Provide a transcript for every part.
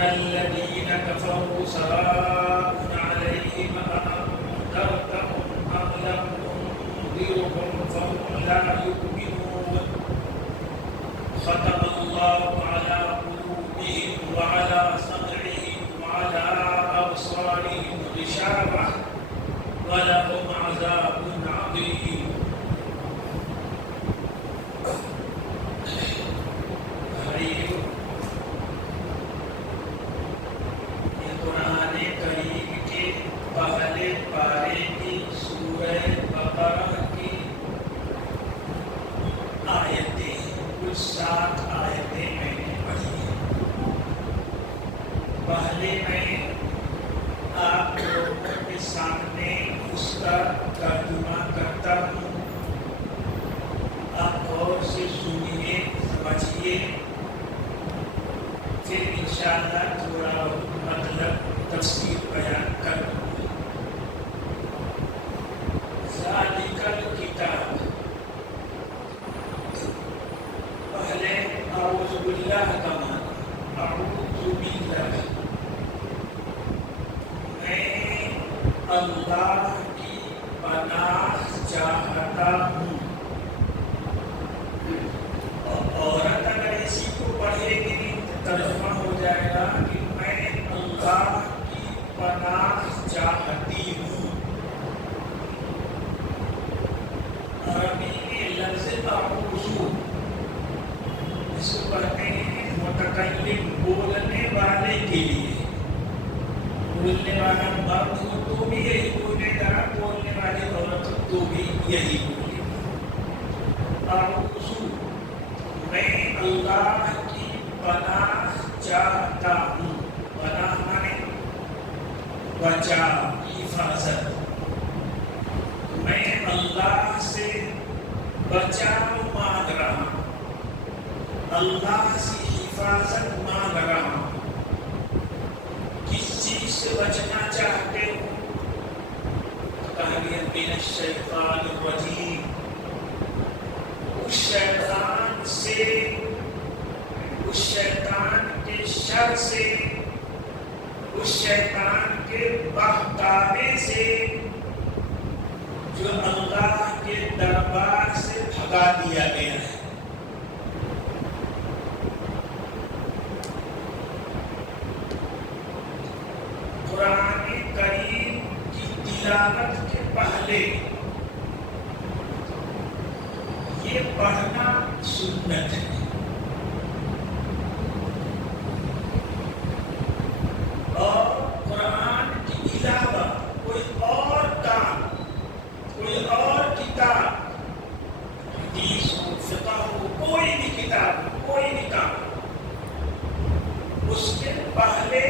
الذين كفروا سواء عليهم أأنذرتهم أم لم تنذرهم فهم لا يؤمنون ختم الله على قلوبهم وعلى سمعهم وعلى أبصارهم غشاوة ولهم عذاب عظيم. پہلے میں آپ لوگوں کے سامنے اس کا ترجمہ کرتا ہوں، آپ غور سے سنیے، سمجھیے، پھر انشاءاللہ تھوڑا مطلب تفسیر بیان کر دوں. ذالک الکتاب، پہلے اعوذ باللہ کا معنی، اعوذ باللہ، میں اللہ کی پناہ چاہتا ہوں. عورت اگر اسی کو پڑھے گی ترجمہ ہو جائے گا کہ میں اللہ کی پناہ چاہتی ہوں. عربی میں لفظ اعوذ اس کو پڑھتے ہیں متکلم، بولنے والے کے لیے. بولنے والا مرد ہو تو بھی یہی بولے گا، بولنے والی عورت ہو تو بھی یہی بولے گا. اعوذ، میں اللہ کی پناہ چاہتا ہوں. پناہ مانے بچاؤ، حفاظت. میں اللہ سے بچاؤ مانگ رہا ہوں، اللہ سے حفاظت مانگ رہا ہوں. کس چیز سے بچنا چاہتے ہو؟ تحریر من الشیطان الرجیم، اس شیطان سے، اس شیطان کے شر سے، اس شیطان کے بہکاوے سے جو اللہ کے دربار سے بھگا دیا گیا ہے. قرآن کریم کی تلاوت کے پہلے یہ پڑھنا سنت ہے. اور قرآن کے علاوہ کوئی اور کام، کوئی اور کتاب، حدیث ہو، فقہ ہو، کوئی بھی کتاب، کوئی بھی کام، اس کے پہلے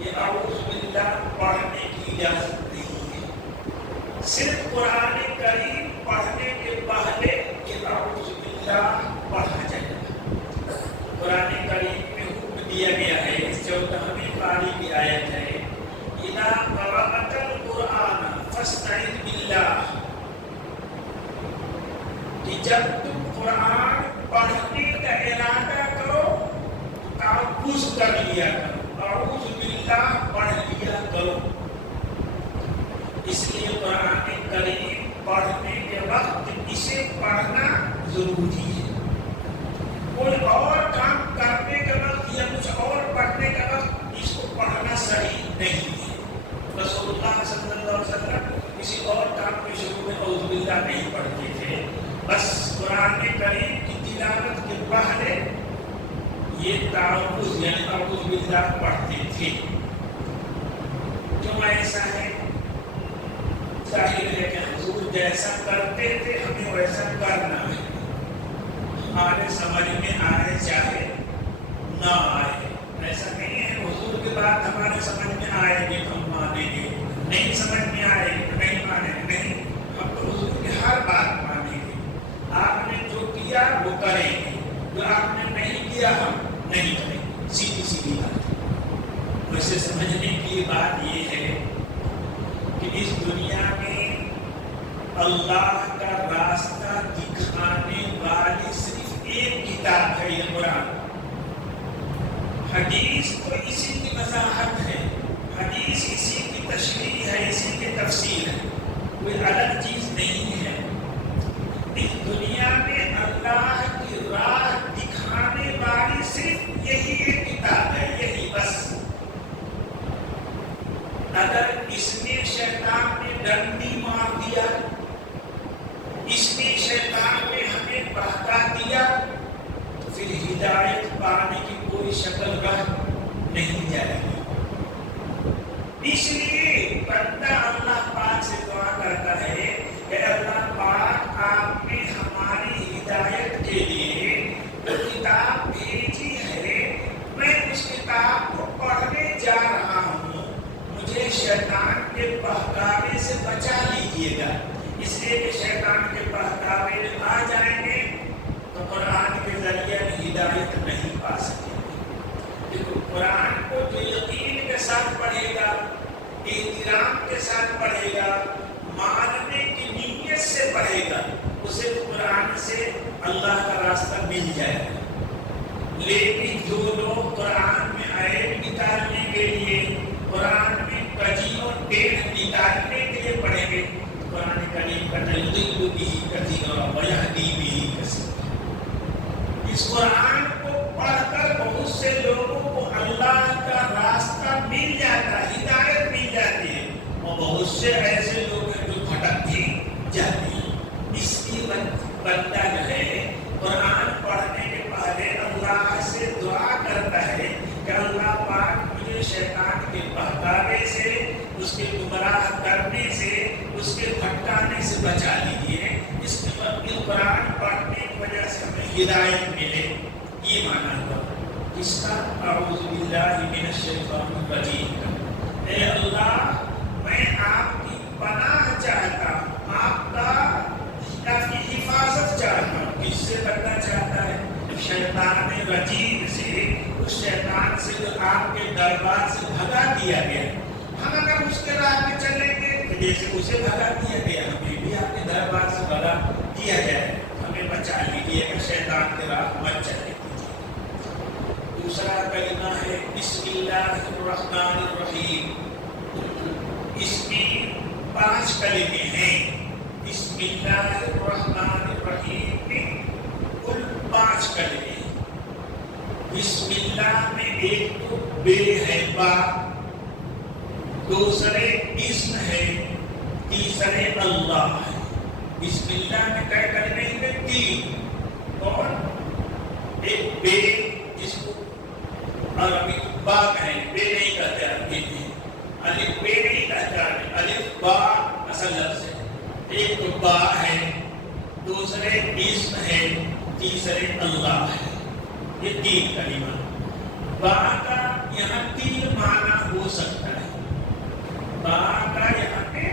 یہ اعوذ باللہ پڑھنے کی اجازت نہیں ہے. صرف قرآن کریم پڑھنے کے پہلے یہ اعوذ باللہ پڑھا جائے گا. قرآن کریم میں حکم دیا گیا ہے، 14ویں پاری کی آیت ہے، اذا قرأت القرآن فاستعذ باللہ، کہ جب تم قرآن پڑھنے کا ارادہ کرو تعوذ کر لیا کرو، اعوذ باللہ پڑھ لیا کرو. اس لیے قرآن کریم پڑھنے کے وقت اسے پڑھنا ضروری ہے. کوئی اور کام کرنے کے وقت یا کچھ اور پڑھنے کے وقت اس کو پڑھنا صحیح نہیں ہے. رسول اللہ صلی اللہ علیہ وسلم کسی اور کام کے شروع میں اعوذ باللہ نہیں پڑھتے تھے، بس قرآن کریم کی تلاوت کے پہلے یہ تعوذ یعنی اعوذ باللہ پڑھتے تھے. کیوں ایسا ہے؟ ظاہر ہے کہ حضور جیسا کرتے تھے ہمیں ویسا کرنا ہے. ہمارے سمجھ میں آئے چاہے نہ آئے، ایسا نہیں ہے حضور کے بعد ہمارے سمجھ میں آئے گی تو ہم مانیں گے، نہیں سمجھ میں آئے گی تو نہیں مانیں گے. نہیں، ہم تو حضور کی ہر بات مانیں گے. آپ نے جو کیا وہ کریں گے، جو آپ نے نہیں کیا ہم نہیں کریں گے. سیدھی سیدھی بات. ویسے سمجھنے کی بات یہ ہے کہ اس دنیا میں اللہ کا راستہ دکھانے والی صرف ایک کتاب ہے، یہ قرآن. حدیث اس لیے شیطان نے ہمیں بہکا دیا، پھر ہدایت پانے کی کوئی شکل رہ نہیں جائے گی۔ اس لیے بندہ اللہ پاک سے دعا کرتا ہے کہ اللہ پاک آپ نے ہماری ہدایت کے لیے جو کتاب بھیجی ہے، میں اس کتاب کو پڑھنے جا رہا ہوں، مجھے شیطان کے بہکاوے سے بچا لیجیے گا۔ اس لیے کہ شیطان کے بہکاوے میں آ جائیں گے تو قرآن کے ذریعے ہدایت نہیں پا سکیں گے۔ لیکن قرآن کو جو یقین کے ساتھ پڑھے گا، احترام کے ساتھ پڑھے گا، ماننے کی نیت سے پڑھے گا، اسے قرآن سے اللہ کا راستہ مل جائے گا۔ لیکن جو لوگ قرآن میں عیب نکالنے کے لیے، قرآن میں کجی اور ٹیڑھ نکالنے کے لیے پڑھیں گے، قرآن کریم کا تلقین بھی کثیرا ویہدی بھی کثیرا۔ اس قرآن کو پڑھ کر بہت سے لوگوں کو اللہ کا راستہ مل جاتا ہے، ہدایت مل جاتی ہے، اور بہت سے ایسے لوگ ہیں جو بھٹک بھی جاتے ہیں۔ اس لیے بندہ جو ہے قرآن پڑھنے کے پہلے اللہ سے دعا کرتا ہے کہ اللہ پاک مجھے شیطان کے بہکاوے سے، اس کے گمراہ کرنے سے، اس کے بھٹکانے سے بچا لیجیے۔ اس قرآن پڑھنے کی وجہ سے ہمیں ہدایت ملے، یہ معنی ہوا اس کا۔ اعوذ باللہ من الشیطان الرجیم، اے اللہ میں آپ کی پناہ چاہتا ہوں، آپ کی حفاظت چاہتا ہوں۔ کس سے بچنا چاہتا ہے؟ شیطان رجیم سے، اس شیطان سے جو آپ کے دربار سے بھگا دیا گیا۔ ہم اگر اس کے راہ میں چلیں گے تو جیسے اسے بھگا دیا گیا، ہمیں بھی آپ کے دربار سے بھگا دیا جائے، ہمیں بچا لیجیے کہ شیطان کے راہ مت چلے۔ دوسرا کلمہ ہے بسم اللہ الرحمن الرحیم۔ اس میں 5 کلمے ہیں۔ بسم اللہ الرحمن الرحیم میں کل 5 کلمے ہیں۔ بسم اللہ میں ایک تو بے ہے، با، دوسرے اسم ہے، تیسرے اللہ ہے۔ بسم اللہ میں کئی کلمے ہیں؟ 3۔ اور ایک بے، جس کو عربی با کہیں، بے نہیں کہتے عربی میں، الف بے نہیں کہتے عربی، الف با اصل لفظ ہے۔ ایک تو با ہے، دوسرے اسم ہے، تیسرے اللہ ہے۔ یہ 3 کلمہ۔ با کا یہاں 3 معنی ہو سکتا ہے۔ با کا یہاں پہ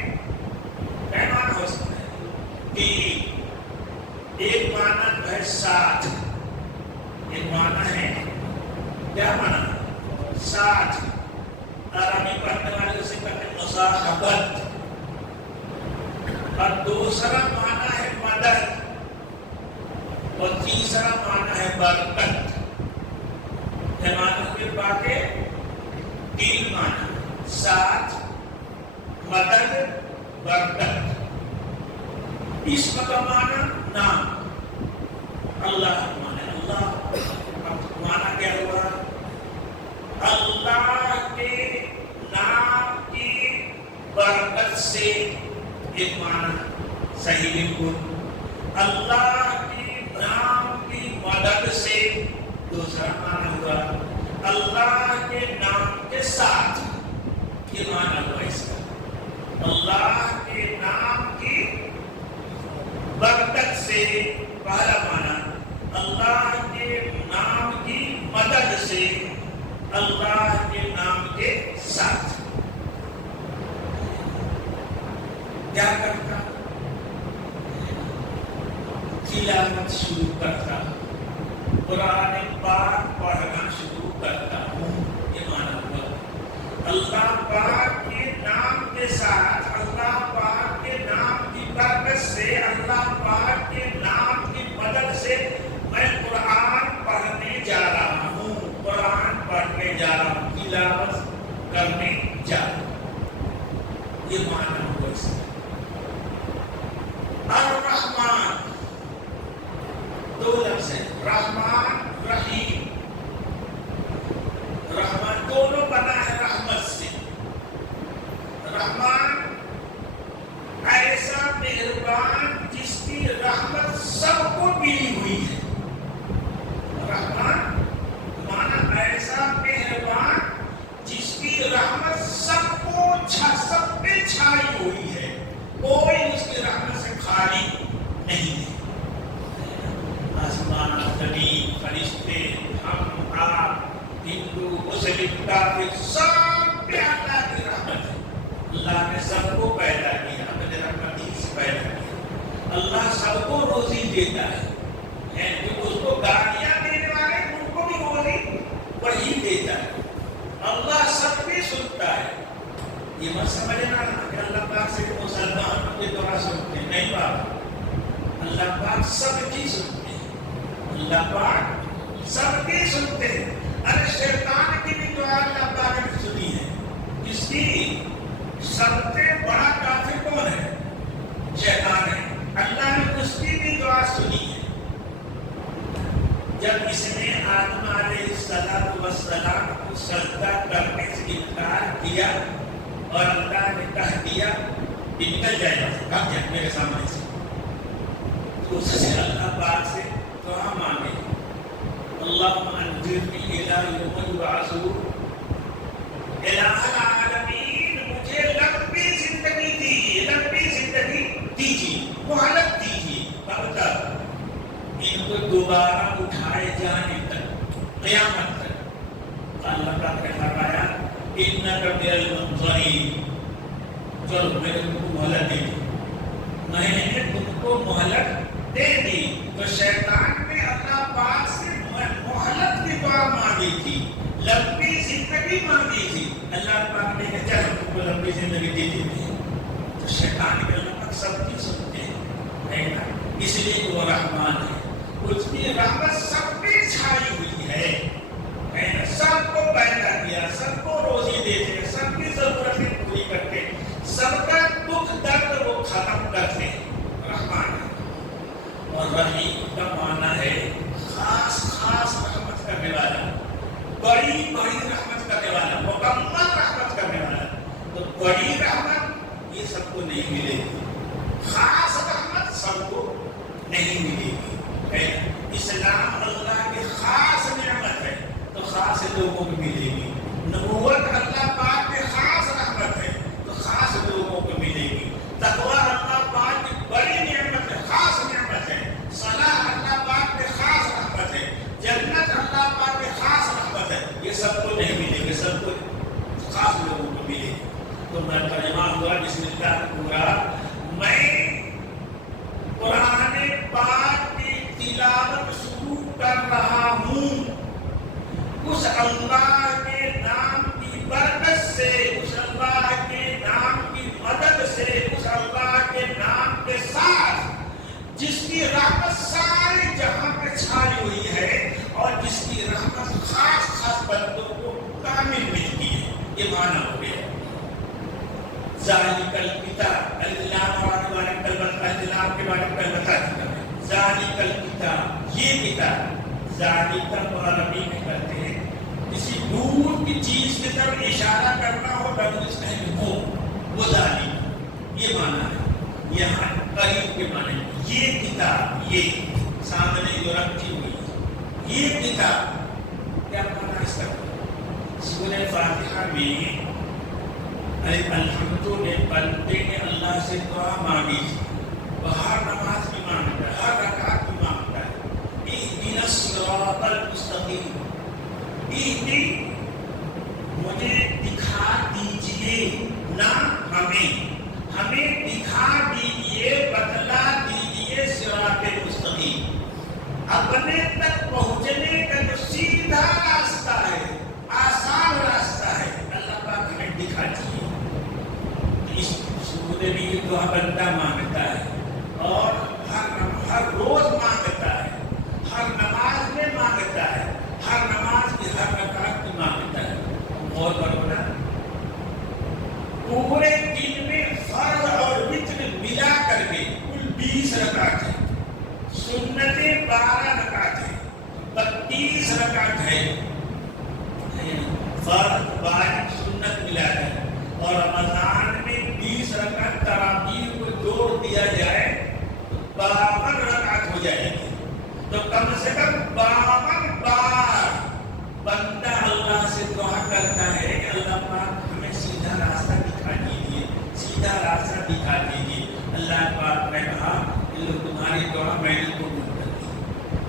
کیا معنی ہو سکتا ہے؟ 3۔ ایک معنی تو ہے ساتھ، ایک معنی ہے کیا معنی؟ ساتھ۔ عربی پڑھنے والے اسے کہتے ہیں مصاحبت۔ اور دوسرا معنی ہے مدد، اور تیسرا معنی ہے برکت۔ یہ معنی ہوئے باقی 3 معنی، ساتھ، مدد، برکت۔ اسم کا معنی نام، اللہ کا معنی اللہ۔ معنی کیا ہوا؟ اللہ کے نام کی برکت سے، ایک معنی صحیح بالکل۔ اللہ کی نام کی مدد سے، دوسرا معنی ہوا۔ اللہ کے نام کے ساتھ، یہ معنی ہوا اس کا۔ اللہ کے نام کی برکت سے پہلا معنی، اللہ کے نام کی مدد سے، اللہ کے نام کے ساتھ۔ کیا کرتا؟ تلاوت شروع کرتا، قرآن پاک پڑھنا شروع کرتا ہوں، یہ معنی ہوا۔ اللہ پاک کے نام کے ساتھ، اللہ پاک کے نام کی برکت سے، اللہ پاک کے نام کی مدد سے میں قرآن پڑھنے جا رہا ہوں، قرآن پڑھنے جا رہا ہوں، تلاوت کرنے جا رہا ہوں، یہ معنی ہوا اس کا۔ الرحمن، 2 لفظ ہیں، رحمان، رحیم۔ رحمان دونوں بنا ہے رحمت سے۔ رحمان ایسا مہربان جس کی کافر سب پہ اللہ کی رحمت ہے. اللہ نے سب کو پیدا کیا، اپنے رحمتی سے پیدا کیا. اللہ سب کو روزی دیتا ہے. اس کو گالیاں دینے والے ان کو بھی روزی وہی دیتا ہے. اللہ سب کی سنتا ہے. یہ مت سمجھنا کہ اللہ پاک سے مسلمان کی دعا سنتے ہیں، نہیں بات. اللہ پاک سب کی سنتے ہیں. اللہ پاک سب کی سنتے ہیں. ارے شیطان کی بھی دعا اللہ پاک نے سنی ہے. اس کی سب سے بڑا کافر کون ہے؟ شیطان ہے. اللہ نے اس کی بھی دعا سنی ہے. جب اس نے آدم علیہ السلام کو سجدہ کرنے سے انکار کیا اور اللہ نے کہہ دیا کہ نکل جائے گا، کب جائے میرے سامنے سے، تو اس سے اللہ پاک سے دعا مانگے، اللہم انظرنی الی یوم یبعثون. الہ العالمین مجھے لمبی زندگی دیجیے، لمبی زندگی دیجیے، مہلت دیجیے، کب تک؟ ان کو دوبارہ اٹھائے جانے تک، قیامت تک. اللہ پاک نے فرمایا انک من المنظرین. چلو میں نے تم کو مہلت دے دی، میں نے تم کو مہلت دے دی. تو شیطان نے اللہ پاک سے مہلت کی دعا مانگی تھی، لمبی زندگی مانگی تھی. اللہ پاک نے کہا چل تم کو لمبی زندگی دے دیتے ہیں. تو شیطان کے اللہ پاک سب کی سنتے ہیں نا، اس لیے وہ رحمان ہے. اس کی رحمت سب پہ چھائی ہوئی ہے. سب کو پیدا کیا، سب کو روزی دیتے، سب کی ضرورتیں پوری کرتے، سب کا دکھ درد وہ ختم کرتے. رحمان ہے. اور رحیم کا معنی ہے خاص خاص رحمت کرنے والا، بڑی بڑی رحمت کرنے والا، مکمل رحمت کرنے والا. تو بڑی رحمت یہ سب کو نہیں ملے گی، خاص رحمت سب کو نہیں ملے گی. اسلام اللہ کی خاص نعمت ہے تو خاص لوگوں کو ملے گی. نبوت اللہ پاک کی خاص رحمت ہے تو خاص لوگوں کو ملے گی. تقویٰ اللہ پاک کی بڑی نعمت ہے، خاص نعمت ہے. صلاح اللہ پاک کی خاص رحمت ہے. جنت اللہ پاک کی خاص رحمت ہے. یہ سب کو نہیں ملے گی، سب کو خاص لوگوں کو ملے گی. تو میں ترجمہ ہوا بسم اللہ پورا. میں قرآن پاک کی تلاوت شروع کر رہا ہوں اس اللہ کے نام کی برکت سے، اس اللہ کے نام کی مدد سے، اس اللہ کے نام کے ساتھ جس کی رحمت سارے جہاں پہ چھائی ہوئی ہے اور جس کی رحمت خاص خاص بندوں کو کامل ملتی ہے. یہ معنی ہو گیا. ذالک الکتاب، الکتاب کے بارے میں کل بتا چکا ہے. ذالک الکتاب، یہ کتاب، ذالک عربی میں کرتے ہیں کسی دور کی چیز کی طرف اشارہ کرنا ہو ہو وہ ذالک، یہ معنی ہے. یہاں قریب کے معنی یہ کتاب، یہ سامنے جو رکھی ہوئی ہے یہ کتاب، کیا معنی اس کا؟ سورہ فاتحہ میں الحمد نے بندے نے اللہ سے دعا مانگی تھی. وہ ہر نماز میں مانگتا ہے، ہر رکعت میں مانگتا ہے اہدنا الصراط المستقیم. مجھے دکھا دیجئے، نہ ہمیں دکھا دیجئے، بتلا دیجئے صراط مستقیم. اپنے تک پہنچنے کا جو سیدھا راستہ ہے، آسان راستہ ہے، اللہ پاک ہمیں دکھا دیجئے. اس سورے میں یہ دعا بندہ مانگتا ہے اور ہر روز مانگتا ہے، ہر نماز میں مانگتا ہے، ہر نماز کی ہر رکعت میں مانگتا ہے. اور بڑھنا پورے دن میں فرض اور وتر ملا کر کے کل 20 رکعت ہے. سنتیں 12 رکعت ہے، 32 رکعت ہے. فرض 12 سنت ملا کر، اور رمضان میں 20 رکعت تراویح کو جوڑ دیا جائے تو 52 رکعت ہو جائے گی. تو کم سے کم 52 بار بندہ اللہ سے دعا کرتا ہے کہ اللہ پاک ہمیں سیدھا راستہ دکھا دیجیے، سیدھا راستہ دکھا دیجیے. اللہ پاک نے کہا کہ تمہاری دعا میں نے قبول کر لی،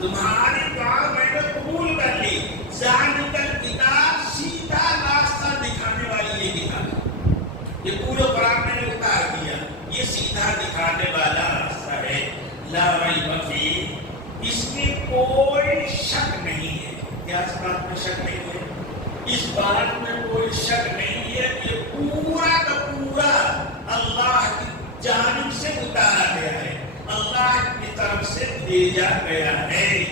تمہاری دعا میں نے قبول کر لی. ذالک الکتاب، سیدھا لا ریب فیہ، اس میں کوئی شک نہیں ہے. کیا اس بات میں شک نہیں ہے؟ اس بات میں کوئی شک نہیں ہے کہ پورا کا پورا اللہ کی جانب سے اتارا گیا ہے، اللہ کی طرف سے بھیجا گیا ہے.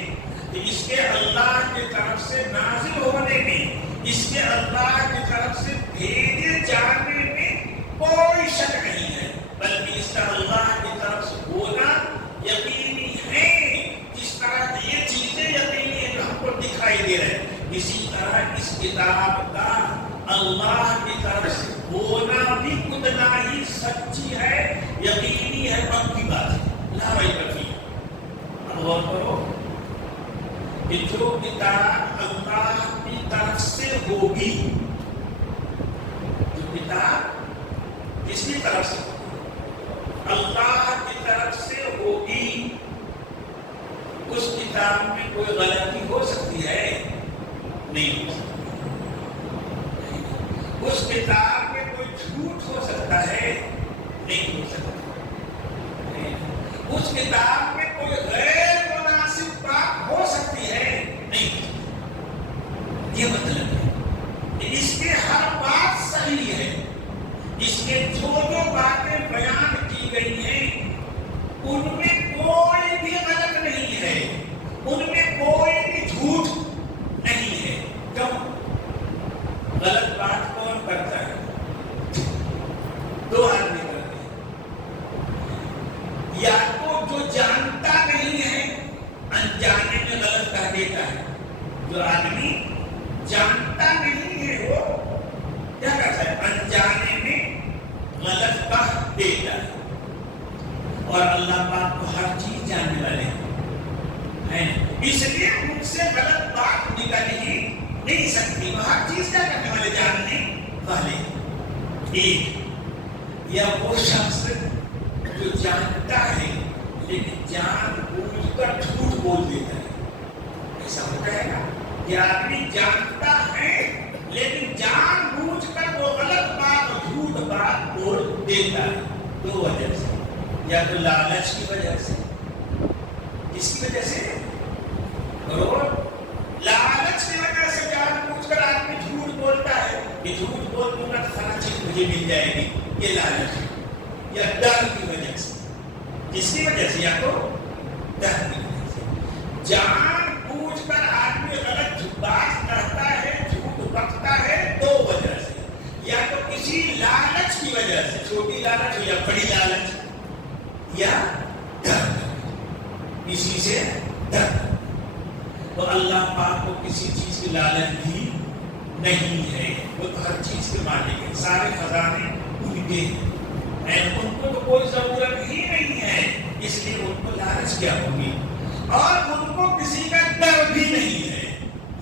اس کے اللہ کی طرف سے نازل ہونے میں، اس کے اللہ کی طرف سے بھیجے جانے میں کوئی شک نہیں ہے، بلکہ اس کا اللہ کی طرف سے ہونا یقینی ہے. جس طرح کی یہ چیزیں یقینی ہیں جو ہم کو دکھائی دے رہے ہیں، اسی طرح اس کتاب کا اللہ کی طرف سے ہونا بھی اتنا ہی سچی ہے، یقینی ہے، پکی بات ہے. لا ریب فیہ. اب غور کرو کہ جو کتاب اللہ کی طرف سے ہوگی، جو کتاب کس کی طرف سے ہوگی؟ اللہ کی طرف سے ہوگی. اس کتاب میں کوئی غلطی ہو سکتی ہے؟ نہیں ہو سکتی. اس کتاب میں کوئی جھوٹ ہو سکتا ہے؟ نہیں ہو سکتا. اس کتاب میں کوئی غیر مناسب بات ہو سکتی ہے؟ نہیں. یہ مطلب ہے کہ اس میں ہر بات صحیح ہے. اس میں جو باتیں بیان کی گئی ہیں ان میں کوئی بھی غلط نہیں ہے، ان میں کوئی بھی جھوٹ نہیں ہے. کیوں؟ غلط بات کون کرتا ہے؟ دو آدمی کرتے ہیں. یا تو جو جانتا نہیں ہے انجانے میں غلط کہہ دیتا ہے. جو آدمی جانتا نہیں ہے وہ کیا کرتا ہے؟ انجانے میں غلط کہہ دیتا ہے. اور اللہ پاک کو ہر چیز جاننے والے ہیں، اس لیے ان سے غلط بات نکل ہی نہیں سکتی. وہ ہر چیز کیا کرنے والے؟ جاننے والے. ایک یا وہ شخص جو جانتا ہے لیکن جان بوجھ کر جھوٹ بول دیتا ہے. ایسا ہوتا ہے نا کہ آدمی جانتا ہے لیکن جان بوجھ کر وہ غلط بات اور جھوٹ بات بول دیتا ہے. دو وجہ سے، یا تو لالچ کی وجہ سے. کس کی وجہ سے؟ لالچ کی وجہ سے جان بوجھ کر آدمی جھوٹ بولتا ہے کہ جھوٹ بول دوں گا تو فلاں چیز مجھے مل جائے گی. یہ لالچ ہے. یا ڈر کی وجہ سے. جس کی وجہ سے؟ یا تو ڈر کی وجہ سے. جان بوجھ کر آدمی غلط بات کرتا ہے، جھوٹ بکتا ہے دو وجہ سے. یا تو کسی لالچ کی وجہ سے، چھوٹی لالچ ہو یا بڑی لالچ، یا ڈر، کسی سے ڈر. تو اللہ پاک کو کسی چیز کی لالچ بھی نہیں ہے. وہ تو ہر چیز کے مالک ہے، سارے خزانے ان کے ہیں. ان کو تو کوئی ضرورت ہی نہیں ہے، اس لیے ان کو لالچ کیا ہوگی. اور ان کو کسی کا ڈر بھی نہیں ہے،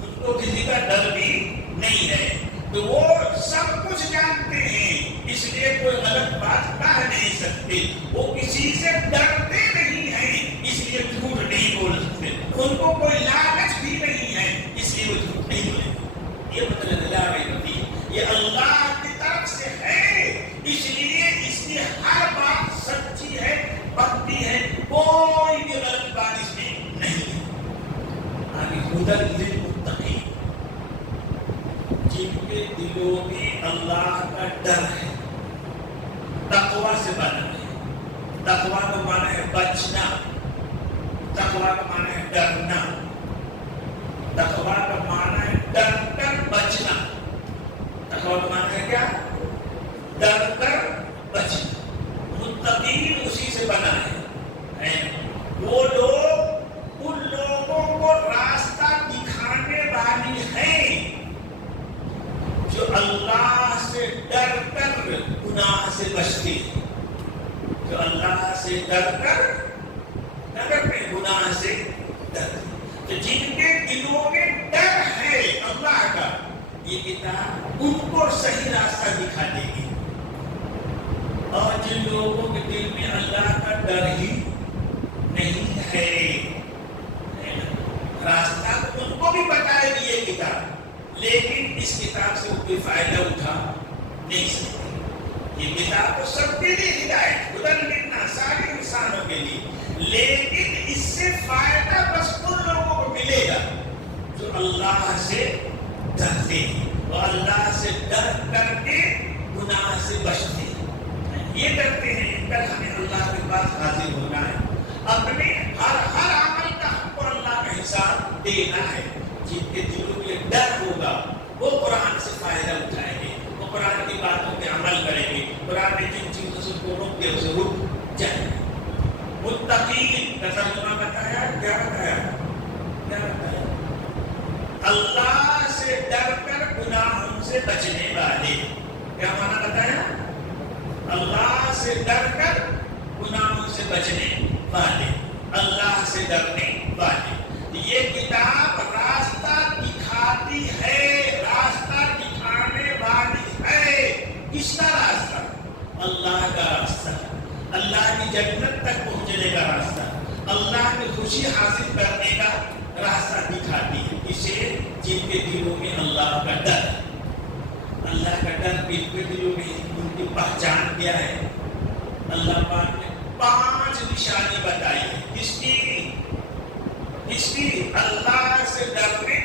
ان کو کسی کا ڈر بھی نہیں ہے. تو وہ سب کچھ جانتے ہیں، اس لیے کوئی غلط بات کہہ نہیں سکتے. وہ کسی سے ڈرتے نہیں ہیں، اس لیے جھوٹ نہیں بول سکتے. ان کو کوئی لالچ بھی نہیں ہے، اس لیے وہ جھوٹ نہیں بولے. یہ مطلب لا ریب فیہ. یہ اللہ کی طرف سے ہے، اس لیے اس کی ہر بات سچی ہے، پکی ہے، کوئی بھی غلط بات اس میں نہیں ہے. ہدی للمتقین، جن کے دلوں میں اللہ کا ڈر ہے. تقویٰ سے بنا ہے. تقویٰ کا معنی ہے بچنا، تقویٰ کا معنی ہے ڈرنا. تقویٰ کا معنی ہے ڈر کر بچنا. تقویٰ کا معنی ہے کیا؟ ڈر کر بچنا. متقین اسی سے بنا ہے. وہ لوگ ان لوگوں کو راستہ دکھانے والی ہیں جو اللہ سے ڈر کر گناہ سے بچتے ہیں. جو اللہ سے ڈر کر نہ کرتے گناہ سے ڈرتے. تو جن کے دلوں میں ڈر ہے اللہ کا، یہ کتاب ان کو صحیح راستہ دکھا دے گی. اور جن لوگوں کے دل میں اللہ کا ڈر ہی نہیں ہے، راستہ ان کو بھی بتائے گی یہ کتاب، لیکن اس کتاب سے وہ کوئی فائدہ اٹھا نہیں سکتے. یہ کتاب تو سب کے لیے ہدایت، ہدی للناس، سارے انسانوں کے لیے، لیکن اس سے فائدہ بس ان لوگوں کو ملے گا جو اللہ سے ڈرتے ہیں، وہ اللہ سے ڈر کر کے گناہ سے بچتے ہیں۔ یہ ڈرتے ہیں کل ہمیں اللہ کے پاس حاضر ہونا ہے، اپنے ہر عمل کا ہم کو اللہ کا حساب دینا ہے۔ جن کے دلوں میں ڈر ہوگا وہ قرآن سے فائدہ اٹھائیں گے، وہ قرآن کی باتوں پہ عمل کریں گے، قرآن نے جن چیزوں سے کو روک کے اسے رک جائیں گے۔ متقین کا ترجمہ بتایا، کیا بتایا؟ اللہ سے ڈر کر گناہوں سے بچنے والے۔ کیا معنی بتایا؟ اللہ سے ڈر کر گناہوں سے بچنے والے، اللہ سے ڈرنے والے۔ یہ کتاب راستہ دکھاتی ہے، راستہ دکھانے والی ہے۔ کس کا راستہ؟ اللہ کا راستہ، اللہ کی جنت تک پہنچنے کا راستہ، اللہ کی خوشی حاصل کرنے کا راستہ دکھاتی ہے۔ اسے جن کے دلوں میں اللہ کا ڈر، اللہ کا ڈر جن کے دلوں میں، ان کی پہچان کیا ہے؟ اللہ پاک نے 5 نشانی بتائی ہے۔ کس کی؟ اللہ سے ڈرنے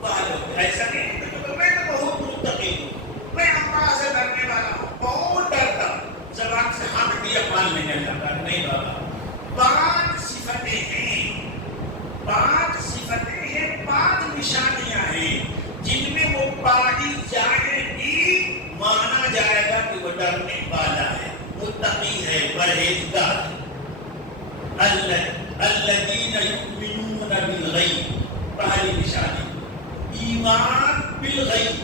والوں۔ ایسا نہیں کہ میں تو بہت متقی ہوں، میں اللہ سے ڈرنے والا ہوں، بہت ڈرتا ہوں، زبان سے ہاں دیا مان نہیں جاتا۔ نہیں بابا، 5 صفتیں ہیں، 5 صفتیں ہیں، 5 نشانیاں ہیں جن میں وہ پائی جائے گی، مانا جائے گا کہ وہ ڈرنے والا ہے، متقی ہے، پرہیزگار ہے۔ الذین یؤمنون بالغیب، پہلی نشانی ایمان بالغیب۔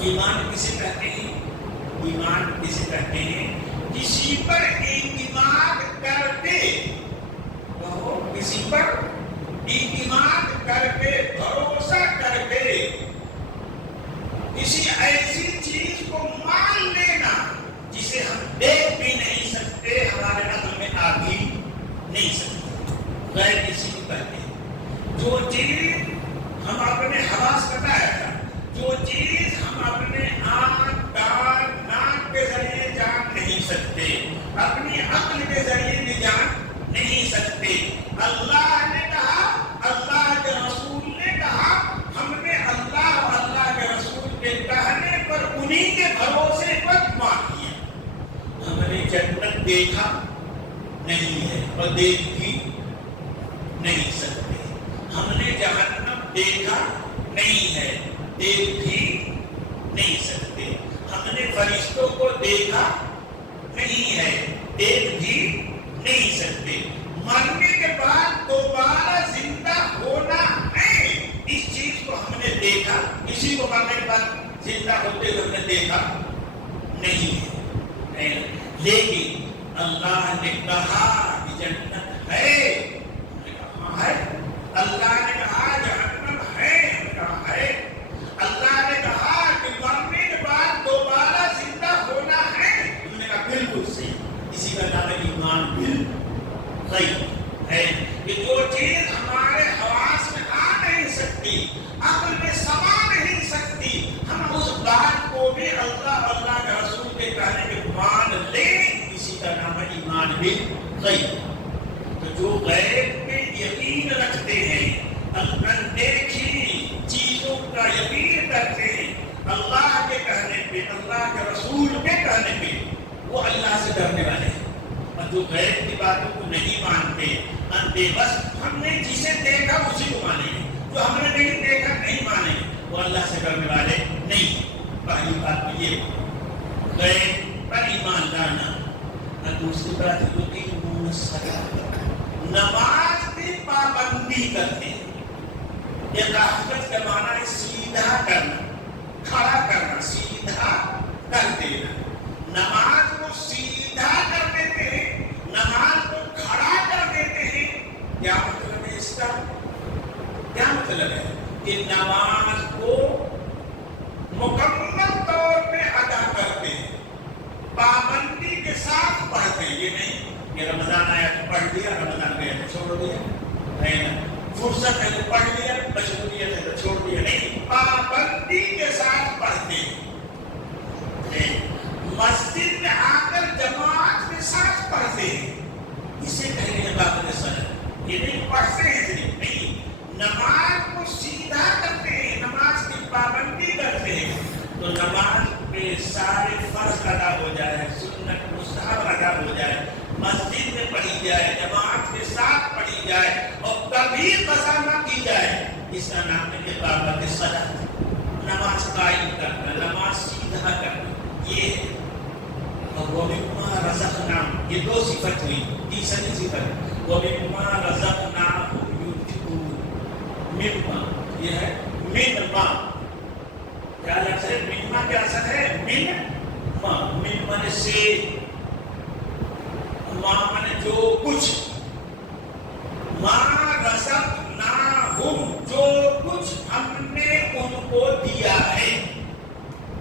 ایمان کسے کہتے ہیں؟ ایمان کسے کہتے ہیں؟ کسی پر اعتماد کر کے، کسی پر اعتماد کر کے، بھروسہ کر کے، کسی ایسی چیز کو مان لینا جسے ہم دیکھ بھی نہیں سکتے، ہمارے عقل میں آ بھی نہیں سکتے، غیر کسی کو کہتے ہیں۔ جو چیز ہم اپنے حواس بتایا تھا، جو چیز ہم اپنے آنکھ، کان، ناک کے ذریعے جان نہیں سکتے، اپنی عقل کے ذریعے بھی جان نہیں سکتے، اللہ نے کہا، اللہ کے رسول نے کہا، ہم نے اللہ اور اللہ کے رسول کے کہنے پر انہی کے بھروسے پر مان لیا۔ ہم نے جنت دیکھا نہیں ہے اور دیکھ بھی نہیں سکتے، ہم نے جہنم دیکھا نہیں ہے، دیکھ بھی نہیں سکتے، ہم نے فرشتوں کو دیکھا نہیں ہے، دیکھ بھی نہیں سکتے، مرنے کے بعد دوبارہ زندہ ہونا ہے، اس چیز کو ہم نے دیکھا، کسی کو مرنے کے بعد زندہ ہوتے ہوئے ہم نے دیکھا نہیں ہے، لیکن اللہ نے کہا کہ جنت ہے، ہم نے کہا ہے، اللہ نے کہا جہنم ہے، ہم نے کہا ہے، اللہ نے کہا کہ مرنے کے بعد دوبارہ زندہ ہونا ہے، ہم نے کہا بالکل صحیح۔ اسی کا نام ہے ایمان بالغیب ہے، کہ جو چیز ہمارے حواس میں آ نہیں سکتی، عقل میں سما نہیں سکتی، ہم اس بات کو بھی اللہ اللہ کے رسول کے کہنے کے مان لیں، اسی کا نام ہے ایمان بالغیب۔ تو جو غیب میں یقین رکھتے ہیں، اندیکھی چیزوں کا یقین کرتے ہیں، اللہ کے کہنے پہ، اللہ کے رسول کے کہنے پہ، وہ اللہ سے ڈرنے والے ہیں۔ اور جو غیب کی باتوں کو نہیں مانتے، اندے بس ہم نے جسے دیکھا اسی کو مانیں گے، جو ہم نے نہیں دیکھا نہیں مانیں گے، وہ اللہ سے ڈرنے والے نہیں۔ پہلی بات تو یہ غیب پر ایمان لانا، اور دوسری بات یقین الصلاۃ، نماز کی پابندی کرتے ہیں۔ اقامت کا معنی ہے سیدھا کرنا، کھڑا کرنا، سیدھا کر دینا۔ نماز کو سیدھا کر دیتے ہیں، نماز کو کھڑا کر دیتے ہیں۔ کیا مطلب ہے اس کا؟ کیا مطلب ہے کہ نماز کو مکمل طور پہ ادا کرتے ہیں، پابندی کے ساتھ پڑھتے ہیں۔ یہ نہیں کہ رمضان آیا تو پڑھ لیا، رمضان گیا تو چھوڑ دیا، ہے نا، فرصت ہے تو پڑھ لیا، مشغولیت ہے تو چھوڑ دیا، نہیں، پابندی کے ساتھ پڑھتے ہیں۔ مسجد میں آ کر جماعت کے ساتھ پڑھتے ہیں، اسے پڑھتے ہیں صرف نہیں، نماز کو سیدھا کرتے ہیں، نماز کی پابندی کرتے ہیں، تو نماز پہ سارے فرض ادا ہو جائے، سنت مستحب ادا ہو جائے، مسجد میں پڑھی جائے، جماعت کے ساتھ پڑھی جائے اور کبھی قضا نہ کی جائے، اس کا نام ہے اقامت الصلاۃ، نماز قائم کرنا، نماز سیدھا کرنا۔ یہ وَمِمَّا رَزَقْنَاهُمْ، یہ دو صفت ہوئی، تیسری صفت وَمِمَّا رَزَقْنَاهُمْ يُنْفِقُونَ، مِمَّا یہ ہے مِنْمَا، کیا لفظ ہے؟ مِنْمَا کیا اثر ہے؟ مِنْمَا، مِنْمَا نے سے، ما نے جو کچھ، ما رزقناہم جو کچھ ہم نے ان کو دیا ہے،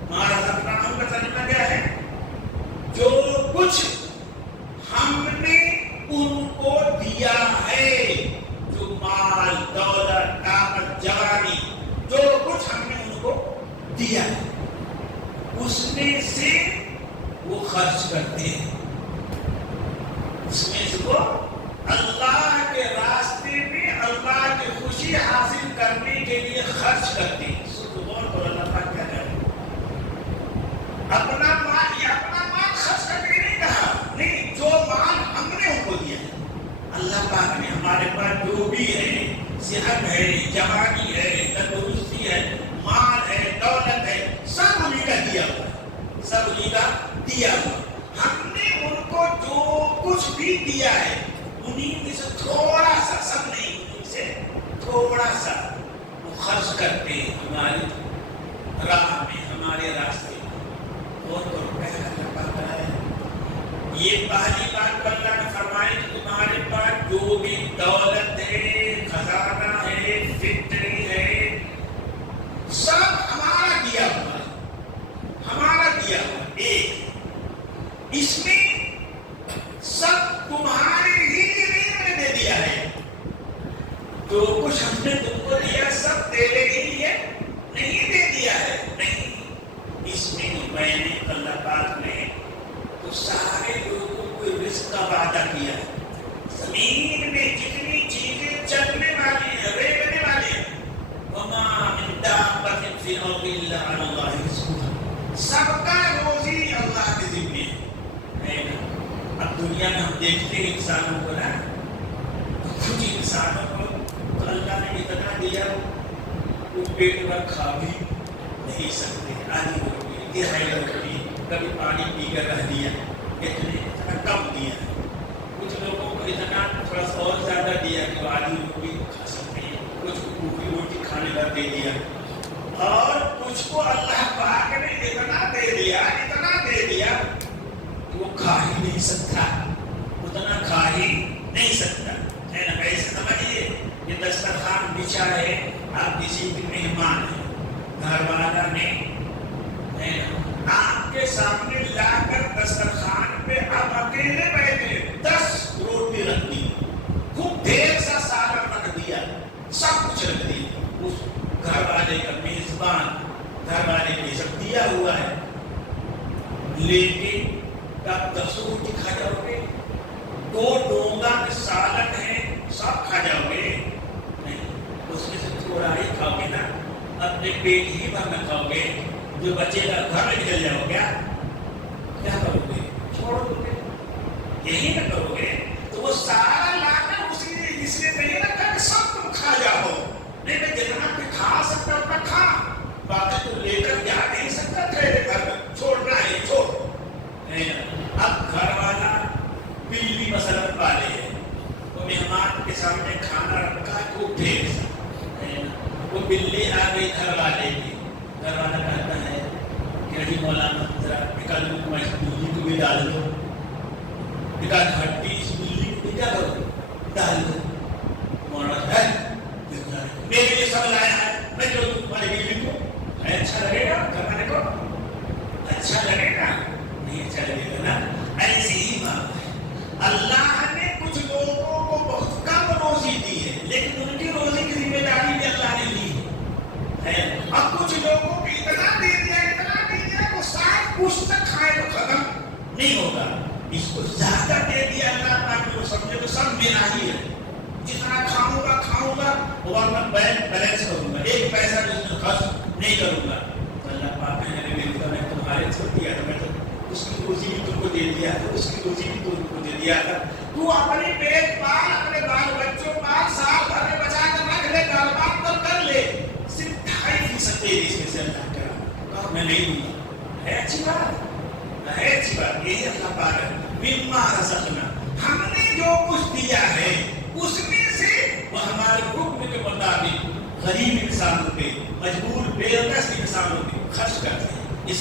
ما رزقناہم کا ترجمہ کیا ہے؟ جو کچھ ہم نے ان کو دیا ہے، جو مال دولت طاقت جوانی جو کچھ ہم نے ان کو دیا ہے، اس میں سے وہ خرچ کرتے ہیں، اس میں سے وہ اللہ کے راستے میں اللہ کی خوشی حاصل کرنے کے لیے خرچ کرتے ہیں۔ غور کرو اللہ پاک کیا کہہ رہے ہیں، اپنا مال، یہ اپنا مال خرچ کرنے نہیں کہا، نہیں، جو مال ہم نے ان کو دیا ہے، اللہ پاک نے ہمارے پاس جو بھی ہے، صحت ہے، جوانی ہے، تندرستی ہے، مال ہے، دولت ہے، سب انہیں کا دیا ہوا ہے، سب انہیں کا دیا ہوا ہے، ہم نے ان کو جو کچھ بھی دیا ہے انہیں میں سے تھوڑا سا، سب نہیں، انہیں سے تھوڑا سا وہ خرچ کرتے ہیں ہماری راہ میں، ہمارے راستے میں، اور تو پہلا پتا ہے یہ پہلی بات اللہ نے فرمائی کہ تمہارے پاس جو بھی دولت ہے، خزانہ ہے، فکری ہے، سب ہمارا دیا ہوا ہے، ہمارا دیا ہوا ہے، ایک اس میں سب تمہارے ہی لیے دے دیا ہے، جو کچھ ہم نے تم کو دیا سب تیرے ہی لیے نہیں دے دیا ہے، نہیں، اس میں میں نے اللہ پاک نے تو سارے لوگوں کو رزق کا وعدہ کیا ہے، زمین میں جتنی چیزیں چلنے والی ہیں، رہنے والی ہیں، وما من دابۃ فی الارض الا علی اللہ رزقها، سب کا روزی اللہ کے ذمہ ہے۔ اب دنیا میں ہم دیکھتے ہیں انسانوں کو نا، کچھ انسانوں کو تو اللہ نے اتنا دیا وہ پیٹ بھر کھا بھی نہیں سکتے، آدھی روٹی، تہائی روٹی، کبھی پانی پی کر رہ دیا، اتنا کم دیا، کچھ لوگوں کو اتنا تھوڑا سا اور زیادہ دیا کہ وہ آدھی روٹی کھا سکتے ہیں، کچھ کو پوری روٹی کھانے کا دے دیا، اور کچھ کو اللہ پاک نے اتنا دے دیا، اتنا دے دیا وہ کھا ہی نہیں سکتا، اتنا کھا ہی نہیں سکتا ہے نا۔ ایسے سمجھیے یہ دسترخوان بچھا ہے، آپ کسی کے مہمان ہیں، گھر والا نے ہے نا آپ کے سامنے لا کر دسترخوان پہ آپ اکیلے بیٹھے 10 روٹی رکھ دی، خوب ڈھیر سا سالن رکھ دیا، سب کچھ رکھ دیا، اس گھر والے کا میزبان، گھر والے نے سب دیا ہوا ہے، لیکن آپ 10 روٹی کھا جاؤ گے، 2 ڈونگا کے سالن ہے، سب کھا جاؤ گے؟ نہیں، اس میں سے تھوڑا ہی کھاؤ گے نا، اپنے پیٹ ہی بھر میں کھاؤ گے، جو بچے کا گھر میں نکل جاؤ گے، کیا کرو گے؟ چھوڑ دو گے، یہی نہ کرو گے، تو وہ سارا لا کر اسی نے اس لیے نہیں رکھا کہ سب تم کھا جاؤ، نہیں میں جتنا بھی کھا سکتا اتنا کھا، باقی تو لے کر جا نہیں سکتا تیرے گھر میں، چھوڑنا ہے چھوڑ۔ اب گھر والا بلی مثلا پالے ہے، وہ مہمان کے سامنے کھانا رکھا ہے، وہ ڈھیر سا، وہ بلی آ گئی گھر والے کی، گھر والا کہتا ہے کہ جی مولانا ذرا نکال دو، اس بلی کو بھی ڈال دو، نکال ہڈی اس بلی کو بھی کیا کرو ڈال دو، مولانا ہے میرے لیے سب لایا ہے، میں جو تمہاری بلی کو اچھا لگے گا، گھر والے کو اچھا لگے گا، نہیں اچھا لگے گا نا۔ ایسی ہی بات ہے، اللہ نے کچھ لوگوں کو بہت کم روزی دی ہے، لیکن ان کی روزی کی ذمہ داری بھی اللہ نے لی ہے، اب کچھ لوگوں کو اتنا دے دیا کہ ساتھ کچھ تک کھائے تو ختم نہیں ہوگا، اس کو زیادہ دے دیا اللہ پاک نے، وہ سمجھے تو سب میرا ہی ہے، جتنا کھاؤں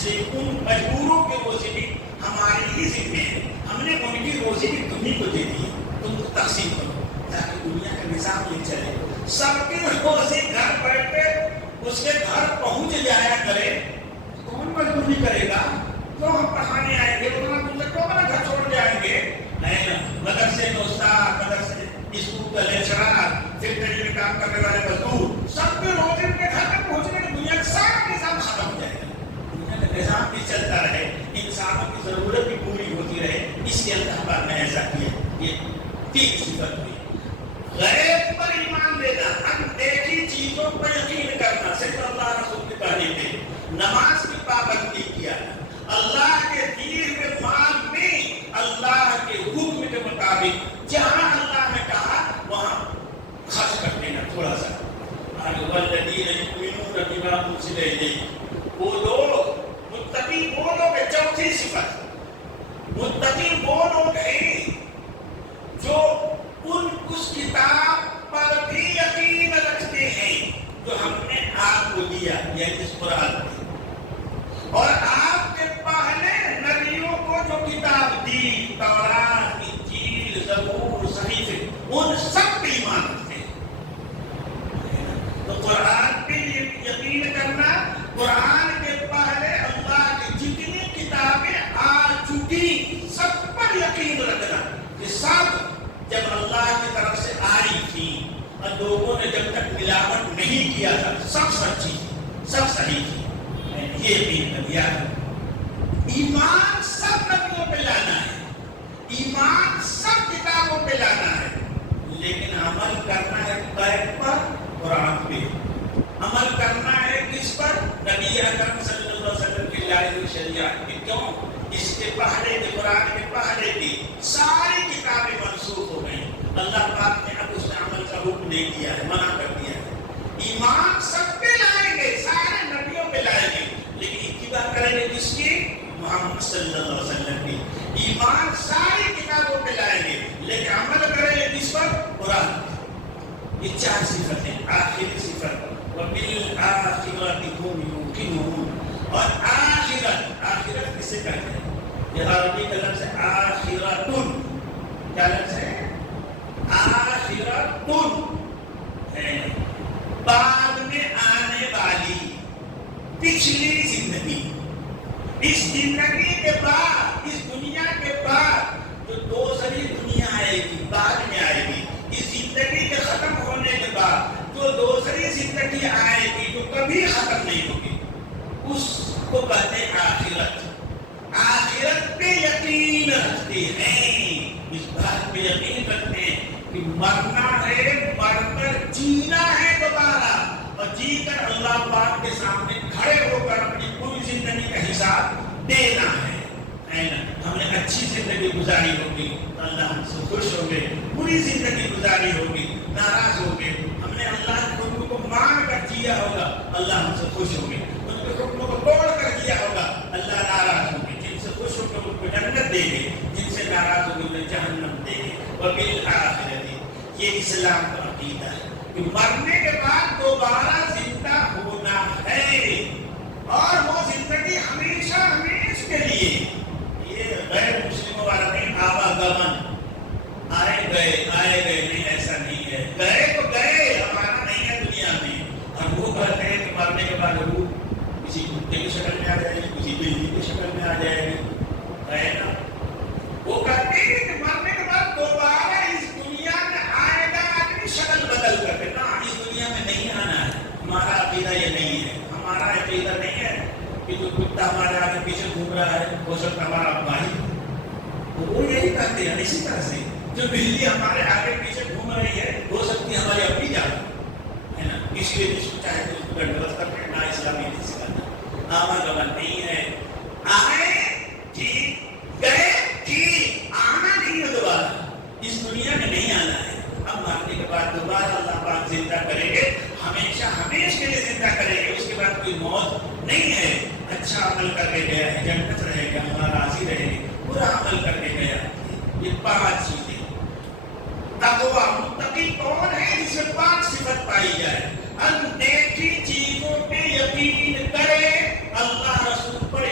اس لیے ان مجبوروں کی روزی بھی ہماری ہی ذمہ ہے. ہم نے ان کی روزی بھی تمہیں کو دے دی, تم تقسیم کرو تاکہ دنیا کا نظام یہ چلے. سب کی روزی گھر بیٹھے اس کے گھر پہنچ جایا کرے, کون مجبوری کرے گا؟ جو ہم پڑھانے آئیں گے اتنا دوسرے کو اپنا گھر چھوڑ جائیں گے. مدرسے میں استاد, مدرسے اسکول کا لیکچرر, فیکٹری میں کام کرنے والے مزدور, سب کے روزی ان کے گھر تک پہنچنے کے دنیا کا سارا نظام ختم ہو جائے گا. دنیا کا نظام بھی چلتا رہے, انسانوں کی ضرورت بھی پوری ہوتی رہے. اس لیے اللہ پاک نے ایسا کیا. یہ تین صفت ہوئی. غیب پر ایمان لینا, اندیکھی چیزوں پر یقین کرنا, صرف اللہ رسول کے کہنے پہ. نماز کی پابندی کیا, اللہ کے دیے ہوئے مال میں اللہ کے حکم کے مطابق جہاں اللہ نے کہا وہاں خرچ کر دینا تھوڑا سا. والذین یؤمنون بما انزل الیک, وہ لوگ متقی وہ لوگ ہیں. چوتھی صفت, متقی وہ لوگ ہیں جو اس کتاب پر بھی یقین رکھتے ہیں جو ہم نے آپ کو دیا, یعنی اس قرآن میں, اور آپ کے پہلے نبیوں کو جو کتاب دی, تورات, انجیل, زبور, صحیفے, ان سب پہ ایمان رکھتے ہیں. تو قرآن پہ یقین کرنا, قرآن کے پہلے اللہ کی جتنی کتابیں آ چکی سب پر یقین رکھنا کہ سب جب اللہ کی طرف سے آئی تھی اور لوگوں نے جب تک ملاوٹ نہیں کیا تھا سب سچی, سب صحیح تھی. یہ یقین کر دیا. ایمان سب نبیوں پہ لانا ہے, ایمان سب کتابوں پہ لانا ہے, لیکن عمل کرنا ہے غیب پر, قرآن پہ. عمل کرنا ہے کس پر؟ نبی اکرم صلی اللہ علیہ وسلم کی لائی ہوئی شریعت پہ. کیوں؟ اس کے پہلے کے, قرآن کے پہلے کی ساری کتابیں منسوخ ہو گئی. اللہ پاک نے اب اس نے عمل کا حکم نہیں دیا ہے, منع کر دیا ہے. ایمان سب پہ لائیں گے, سارے نبیوں پہ لائیں گے, لیکن اتباع کریں گے کس کی؟ محمد صلی اللہ علیہ وسلم کی. ایمان ساری کتابوں پہ لائیں گے, لیکن عمل کریں گے کس پر؟ قرآن پہ. یہ چار صفتیں. آخری صفت وَبِالْآخِرَةِ هُمْ يُوقِنُونَ, اور آخرت, آخرت کسے کہتے ہیں؟ یہ عربی کا لفظ ہے آخرتن. کیا لفظ ہے؟ آخرتن ہے بعد میں آنے والی پچھلی زندگی. اس زندگی کے بعد, اس دنیا کے بعد جو دوسری دنیا آئے گی, بعد میں آئے گی. اس زندگی کے ختم ہونے کے بعد جو دوسری زندگی آئے گی جو کبھی ختم نہیں ہوگی, اس کو کہتے ہیں آخرت. آخرت پہ یقین رکھتے ہیں, اس بات پہ یقین رکھتے ہیں کہ مرنا ہے, مر کر جینا ہے دوبارہ, اور جی کر اللہ پاک کے سامنے کھڑے ہو کر اپنی پوری زندگی کا حساب دینا ہے. ہم نے اچھی زندگی گزاری ہوگی تو اللہ ہم سے خوش ہوں گے, پوری زندگی گزاری ہوگی ناراض ہوں گے. ہم نے اللہ کے حکم کو مان کر جیا ہوگا, اللہ ہم سے خوش ہوں گے. ان کے حکم کو توڑ کر جیا ہوگا, اللہ ناراض ہوں گے. جن سے خوش ہو کر ان کو جنت دیں گے, جن سے ناراض ہو انہیں جہنم دیں گے. وبالآخرۃ, یہ اسلام کا عقیدہ ہے کہ مرنے کے بعد دوبارہ زندہ ہونا ہے, اور وہ زندگی ہمیشہ ہمیشہ کے لیے. یہ غیر مسلموں والا نہیں, آواگمن, آئے گئے نہیں, ایسا نہیں ہے. گئے تو گئے, ہمارا نہیں ہے دنیا میں. اور وہ کہتے ہیں کہ مرنے کے بعد روح کسی کتے کی شکل میں آ جائے گی, کسی بلی کی شکل میں آ جائے گی, ہے نا. وہ کہتے ہیں کہ مرنے کے بعد دوبارہ اس دنیا میں آئے گا آدمی شکل بدل کر کے. نا, اس دنیا میں نہیں آنا ہے. ہمارا عقیدہ یہ نہیں ہے. ہمارا عقیدہ نہیں ہے کہ جو کتا ہمارے آگے پیچھے گھوم رہا ہے وہ سب ہمارا ابا ہی. وہ یہی کہتے ہیں. اسی طرح سے جو بلی ہمارے آگے پیچھے گھوم رہی ہے ہو سکتی ہے ہماری اپنی جان, ہے نا. اس لیے جس کو چاہے تو اس کو گنڈوت کر کے نہ اسلامی نہیں سکھانا. آواگمن نہیں ہے. آئے ٹھیک, گئے ٹھیک, آنا نہیں ہے دوبارہ. اس دنیا میں نہیں آنا ہے. اب مرنے کے بعد دوبارہ اللہ پاک زندہ کریں گے, ہمیشہ ہمیشہ کے لیے زندہ کریں گے. اس کے بعد کوئی موت نہیں ہے. اچھا عمل کر کے گیا ہے, جنت رہے گا, اللہ راضی رہے گی. برا عمل کر کے گیا. یہ 5 چیزیں. تقویٰ, متقی کون ہے جس میں 5 صفت پائی جائے؟ اندیکھی چیزوں پہ یقین کرے, اللہ رسول پر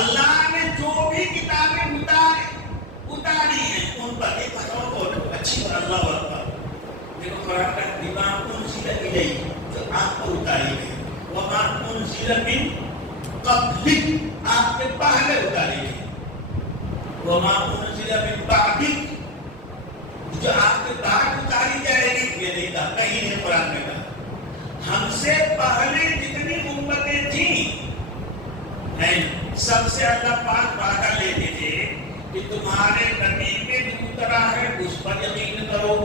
اللہ نے جو بھی کتابیں اتاری ہیں ان پر ایک بہت اچھی اور اللہ اکبر دیکھو قرآن کا بما انزل الیک جو آپ کو اتاری گئی وما انزل من قبلک آپ کے پہلے اتاری گئی وما انزل من بعدک جو آپ کے بعد اتاری جائے گی یہ نہیں کہا کہیں نہیں قرآن میں کہا ہم سے پہلے جتنی امتیں تھیں سب سے اللہ پاک وعدہ لیتے تھے کہ تمہارے نبی میں جو اترا ہے اس پر یقین کرو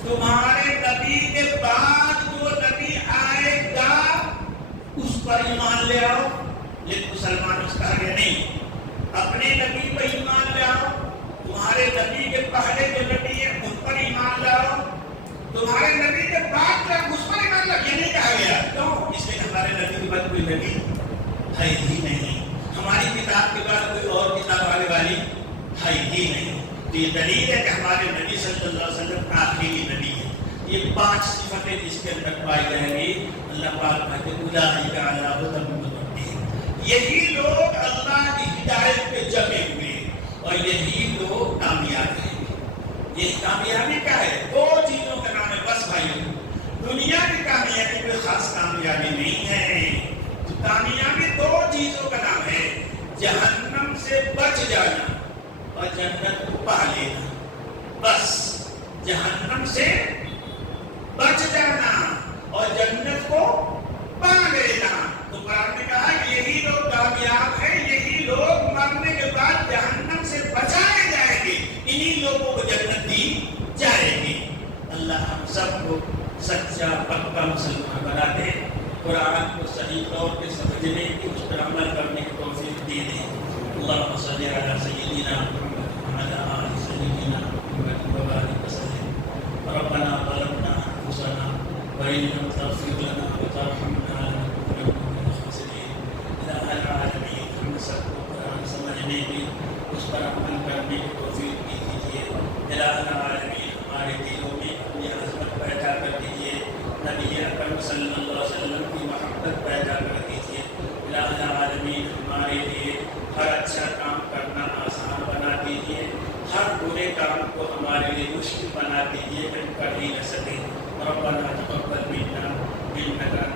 تمہارے نبی کے بعد جو نبی آئے گا اس پر ایمان لے آؤ لیکن مسلمانوں سے کہا گیا نہیں اپنے نبی پر ایمان لے آؤ تمہارے نبی کے پہلے جو نبی ہے ان پر ایمان لاؤ تمہارے نبی کے بعد جب اس پر ایمان لاؤ یہ نہیں کہا گیا کیوں اس لیے ہمارے نبی کے بعد کوئی نبی ہے ہی نہیں ہماری کتاب کے بعد کوئی اور کتاب آنے والی ہے ہی نہیں تو یہ دلیل ہے کہ ہمارے نبی صلی اللہ علیہ وسلم آخری نبی ہے یہ 5 صفتیں جس کے اندر پائی جائیں گی اللہ پاک کہتے ہیں اولئک علی ھدی من ربہم یہی لوگ اللہ کی ہدایت پہ جمے ہوئے اور یہی لوگ کامیاب ہیں یہ کامیابی کیا ہے 2 چیزوں کا نام ہے بس بھائی دنیا کی کامیابی کوئی خاص کامیابی نہیں ہے کامیابی 2 چیزوں کا نام ہے جہنم سے بچ جانا اور جنت کو پا لینا بس جہنم سے بچ جانا اور جنت کو پا لینا تو قرآن نے کہا کہ یہی لوگ کامیاب ہیں یہی لوگ مرنے کے بعد جہنم سے بچائے جائیں گے انہی لوگوں کو جنت دی جائے گی اللہ ہم سب کو سچا پکا مسلمان بنا دے قرآن کو صحیح طور پہ سمجھنے کی اس پر عمل کرنے کی توفیق دے دے اللہم صلی علی سیدنا محمد وعلی آل سیدنا محمد وبارک وسلم ربنا ظلمنا انفسنا وإن لم تغفر لنا وترحمنا لنكونن من الخاسرين الہ العالمین ہم سب کو قرآن سمجھنے کی اس پر عمل کرنے کی توفیق بھی دیجیے الہ العالمین ہمارے دلوں میں اپنی عظمت پیدا کر دیجیے نبی اکرم صلی اللہ علیہ وسلم کی محبت پیدا کر دیجیے الہ العالمین ہمارے لیے ہر اچھا کام کرنا آسان بنا دیجیے ہر برے کام کو ہمارے لیے مشکل بنا دیجیے کہ ہم کر ہی نہ سکیں ربنا تقبل منا انک